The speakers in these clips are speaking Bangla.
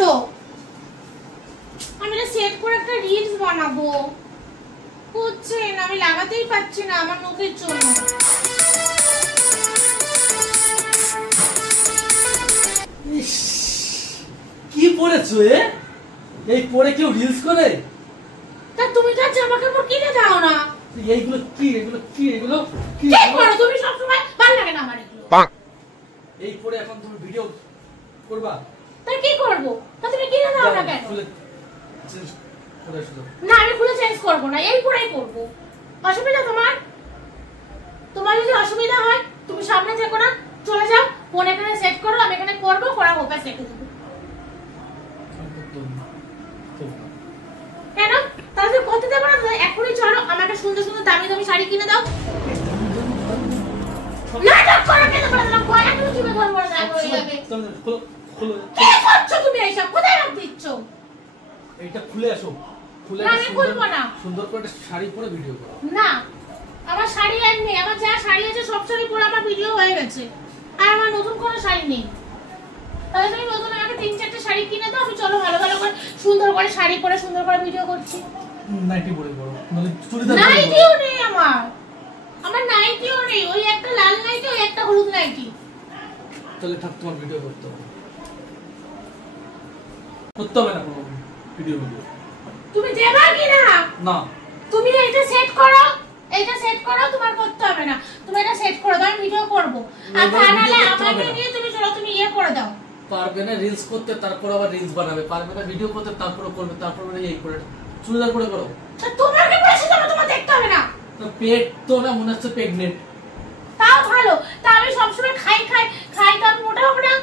আসো, আমি এটা সেট করে একটা রিলস বানাবো। হচ্ছে না, আমি লাগাতেই পাচ্ছি না আমার নখের জন্য। কি পরেছো এই পরে কেউ রিলস করে? তা তুমি তো জামা কাপড় কিনে দাও না। এইগুলো কি এগুলো কি এগুলো কি করো তুমি? সব সময় ভালো লাগে না আমার এগুলো। এই পরে এখন তুমি ভিডিও করবা? তা কি করব? তা তুমি কিনে দাও না কেন? না আমি খুলে চেঞ্জ করব না, এই পরেই করব। অসুবিধা তোমার? তোমার যদি অসুবিধা হয় তুমি সামনে থেকো না, চলে যাও, ফোন এখানে সেট করো, আমি এখানে করব, করা হোক আর সেট দেব। কেন? তাহলে কত দেব না? এখনই চলো, আমাকে সুন্দর সুন্দর দামি দামি শাড়ি কিনে দাও। নাটক করো কেন? বললাম গলা তুমি চিপে ধরবো না, হয়ে যাবে। কি করছো তুমি এইসব? কোথায় রাখ দিচ্ছ? এইটা খুলে আসো, খুলে আমি খুলবো না। সুন্দর করে একটা শাড়ি পরে ভিডিও করো। না, আমার শাড়ি আর নেই, আমার যা শাড়ি আছে সব শাড়ি পরে আমার ভিডিও হয়ে গেছে, আর আমার নতুন কোনো শাড়ি নেই। তাহলে তুমি নতুন আমাকে 3-4টা শাড়ি কিনে দাও, আমি চলো ভালো ভালো করে সুন্দর করে শাড়ি পরে সুন্দর করে ভিডিও করছি। নাইটি পরে করো, মানে চুড়িদার। নাইটিও নেই আমার নাইটিও নেই, ওই একটা লাল নাইটি, ওই একটা হলুদ নাইটি। তাহলে থাক, তোমার ভিডিও করতে হবে না কোনো ভিডিও। তুমি দেবা কি না? না, তুমি এটা সেট করো, এটা সেট করো, তোমার করতে হবে না। তুমি এটা সেট করে দাও, আমি ভিডিও করব। আর তাহলে আমাকে নিয়ে তুমি চলো, তুমি ইয়ে করে দাও। পারবে না রিলস করতে, তারপর আবার রিলস বানাবে, পারবে না ভিডিও করতে, তারপর করবে, তারপর এই করে চুড়িদার পরে করো। তা তোমাকে বলেছি তোমার দেখতে হবে না? পেট তো না মনে হচ্ছে প্রেগনেন্ট। তাও ভালো, তা আমি সবসময় খাই তো মোটা হবে না।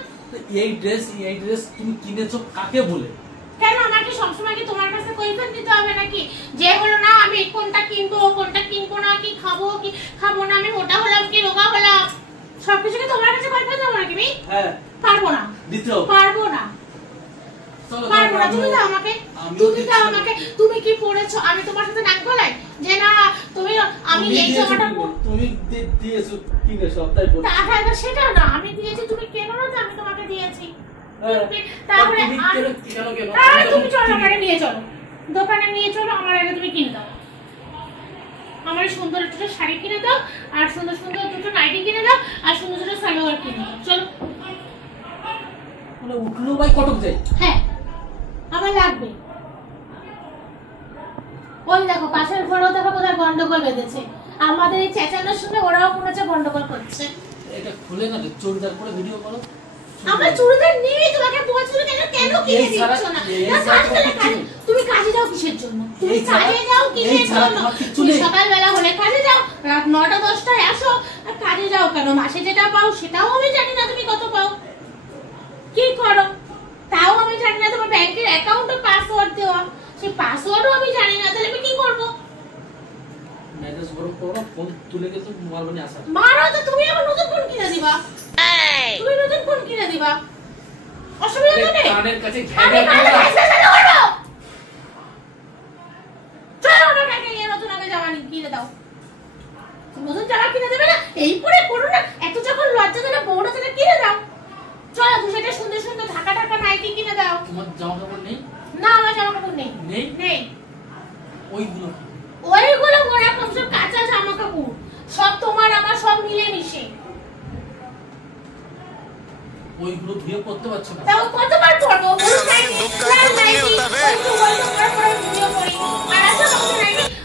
এই ড্রেস তুমি কিনেছো কাকে বলে? কেন আমাকে সবসময় কি তোমার কাছে কৈফিয়ত দিতে হবে নাকি? যে হলো না আমি কোনটা কিনবো কোনটা কিনবো না, কি খাবো কি খাবো না, আমি মোটা হলাম কি রোগা হলাম, সবকিছু কি তোমার কাছে কৈফিয়ত দেবো নাকি? আমি পারবো না, পারবো না। তুমি দাও আমাকে, তুমি কি পরেছো? আমি তোমার সাথে নাক গলাই যে না তুমি, আমি এই জামাটা তুমি দিয়েছো কিনে সবটাই পরে। সেটা না, আমি দিয়েছি, তুমি কেন না? আমি তোমাকে দিয়েছি। তারপরে তুমি চলো, দোকানে নিয়ে চলো, দোকানে নিয়ে চলো, আমার আগে তুমি কিনে দাও। আমার সুন্দর দুটো শাড়ি কিনে দাও, আর সুন্দর সুন্দর দুটো নাইটি কিনে দাও, আর সুন্দর সুন্দর সালোয়ার কিনে দাও। চলো। উঠলো ভাই কটক যাই। হ্যাঁ আমার লাগবে। ওই দেখো পাশের ঘরেও দেখো কোথায় গন্ডগোল বেঁধেছে, আমাদের এই চেঁচানোর শুনে ওরাও মনে হচ্ছে গন্ডগোল করছে। এটা খুলে না, চুড়িদার পরে ভিডিও করো। আমার চুড়িদার নেই, তোমাকে বলছি কেন কিনে দিচ্ছ না? তুমি কাজে যাও কিসের জন্য? তুমি কাজে যাও কিসের জন্য? তুমি সকালবেলা হলে কাজে যাও, রাত 9টা-10টায় আসো, আর কাজে যাও কেন? মাসে যেটা পাও সেটাও আমি জানি না তুমি কত পাও, কি করো তাও আমি জানি না। তোমার ব্যাংকের অ্যাকাউন্টে পাসওয়ার্ড দেওয়া, সেই পাসওয়ার্ডও আমি জানি না, তাহলে আমি কি করব? মেসেজ করো, ফোন তুলে গেছে মারবানি আসা। মারো তো, তুমি আবার নতুন ফোন কিনে দিবা? তুমি নতুন ফোন কিনে দিবা, অসুবিধা তো নেই। কানের কাছে ঘেড়ে করো। চলো না, কাকে নিয়ে নতুন আগে জামা কিনে দাও। নতুন জামা কিনে দেবে না? এই পরে করো না, এত যখন লজ্জা দিলে বউটা তাহলে কিনে দাও। চলো তুমি সেটা সুন্দর সুন্দর ঢাকা নাইটি কিনে দাও। তোমার জামা কাপড় নেই? না আমার জামা কাপড় নেই। নেই ওইগুলো ওরকম সব কাঁচা জামা কাপড়, সব তোমার আমার সব মিলে মিশে। ওইগুলো ভিডিও করতে পারছো না? তাও কতবার পরবো?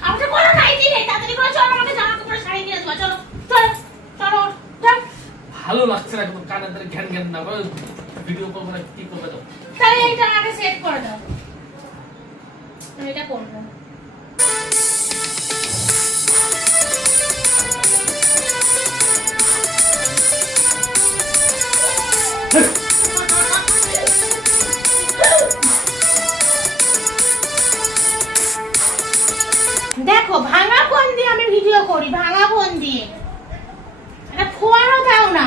আমাকে কোনো নাইটি নেই, তাড়াতাড়ি করে চলো, আমাকে জামা কাপড় শাড়ি কিনে দেবো। চলো চলো চলো। ভালো লাগছে না কিন্তু কানের ধরে ঘ্যান ঘ্যান না করে ভিডিও কল করে কি করবে দাও? তাহলে এইটা আমাকে সেট করে দাও, আমি এটা করবো। দেখো ভাঙা ফোন দিয়ে আমি ভিডিও করি, ভাঙা ফোন দিয়ে, এটা খোয়ানো দাও না,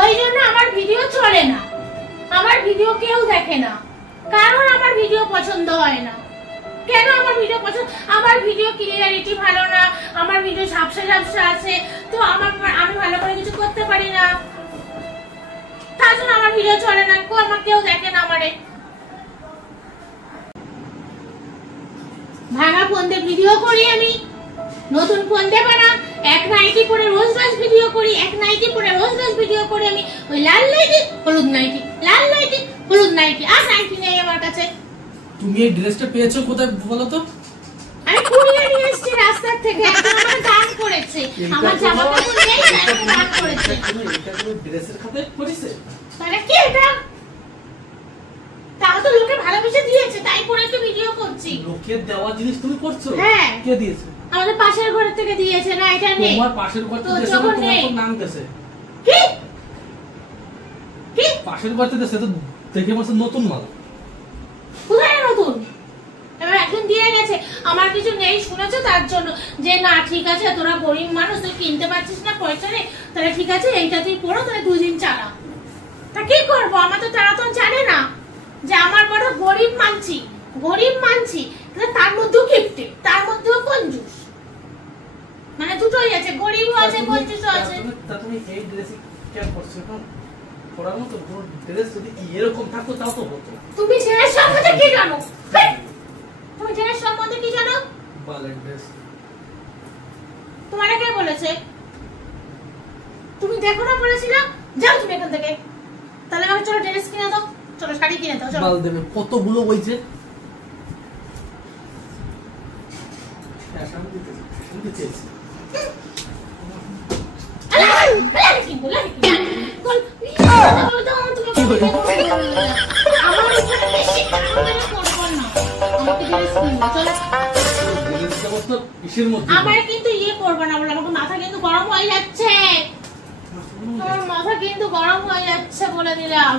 ওই জন্য আমার ভিডিও চলে না, আমার ভিডিও কেউ দেখে না, কারণ আমার ভিডিও পছন্দ হয় না। কেন আমার ভিডিও পছন্দ? আমার ভিডিও ক্লিয়ারিটি ভালো না, আমার ভিডিও ঝাপসা ঝাপসা আছে, তো আমি ভালো করে কিছু করতে পারি না, তার জন্য আমার ভিডিও চলে না, আমার কেউ দেখে না আমারে। ফোন দিয়ে ভিডিও করি আমি, নতুন ফোন দেবে না, এক নাইটি পরে রোজ রোজ ভিডিও করি, এক নাইটি পরে রোজ রোজ ভিডিও করি আমি। ওই লাল নাইটি হলুদ নাইটি, লাল নাইটি হলুদ নাইটি, আর নাইটি নেই আমার কাছে। তুমি এই ড্রেসটা পেয়েছো কোথায় বলো তো? আমি কুরিয়ার নিয়ে এসেছি রাস্তার থেকে, একদম আমার দান করেছে, আমার জামা কাপড় নেই, একদম দান করেছে। এটা কোনো ড্রেসের খাতায় পড়েছে? তাহলে কি এটা? তাও তো লোকে ভালোবেসে দিয়েছে, তাই পরে একটু ভিডিও করছি। লোকের দেওয়া জিনিস তুমি করছো? হ্যাঁ। কে দিয়েছে? আমাদের পাশের ঘর থেকে দিয়েছে। না এটা নেই। তোমার পাশের ঘর থেকে দিয়েছে, তোমার কোন নাম দিয়েছে? কি কি পাশের ঘর থেকে দিয়েছে তো দেখে মনে নতুন মাল। কোথায় নতুন? এবার একদিন দিয়ে গেছে, আমার কিছু নেই শুনেছো, তার জন্য যে না ঠিক আছে তোরা গরিব মানুষ, তুই কিনতে পারছিস না, পয়সা নেই, তাহলে ঠিক আছে এইটা তুই পড়ো, তাহলে 2 দিন চালা। তা কি করবো? আমার তো তারা তো জানে না যে আমার বড় গরিব মানছি, গরিব মানছি, তার মধ্যেও কিপটে, তার মধ্যেও কঞ্জুস, মানে দুটোই আছে, গরিবও আছে কঞ্জুসও আছে। তা তুমি এই ড্রেসে কেন করছো এখন? পরার মতো ড্রেস যদি এরকম থাকতো তাও তো হতো। তুমি ড্রেস সম্বন্ধে কি জানো? তুমি ড্রেস সম্বন্ধে কি জানো? বালের ড্রেস। তোমারে কে বলেছে? তুমি দেখো না বলেছিলাম, যাও তুমি এখান থেকে। তাহলে আমি চলো ড্রেস কিনে দাও, চলো শাড়ি কিনে দাও, চলো। বাল দেবে কতগুলো হইছে। আমার কিন্তু ইয়ে করবো না বলে, আমাকে মাথা কিন্তু গরম হয়ে যাচ্ছে, আমার মাথা কিন্তু গরম হয়ে যাচ্ছে বলে দিলাম,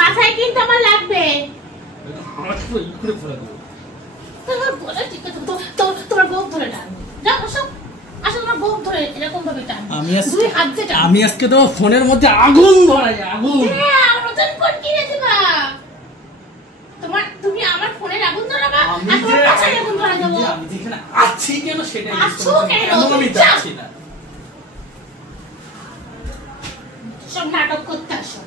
মাথায় কিন্তু আমার লাগবে। তোমার গোপ ধরে টানবো, যাও আসো আসো, তোমার গোপ ধরে এরকম ভাবে টানবো, দুই হাত দিয়ে টানবো। আমি আজকে তোমার ফোনের মধ্যে আগুন ধরাই, আগুন। নতুন ফোন কিনে দিবা তোমার, তুমি আমার ফোনের আগুন ধরাবা, আর তোমার পাছায় আগুন ধরা দেবো। আমি যেখানে আছি কেন সেটাই আছো কেন? আমি যাচ্ছি না। সব নাটক করতে আসো।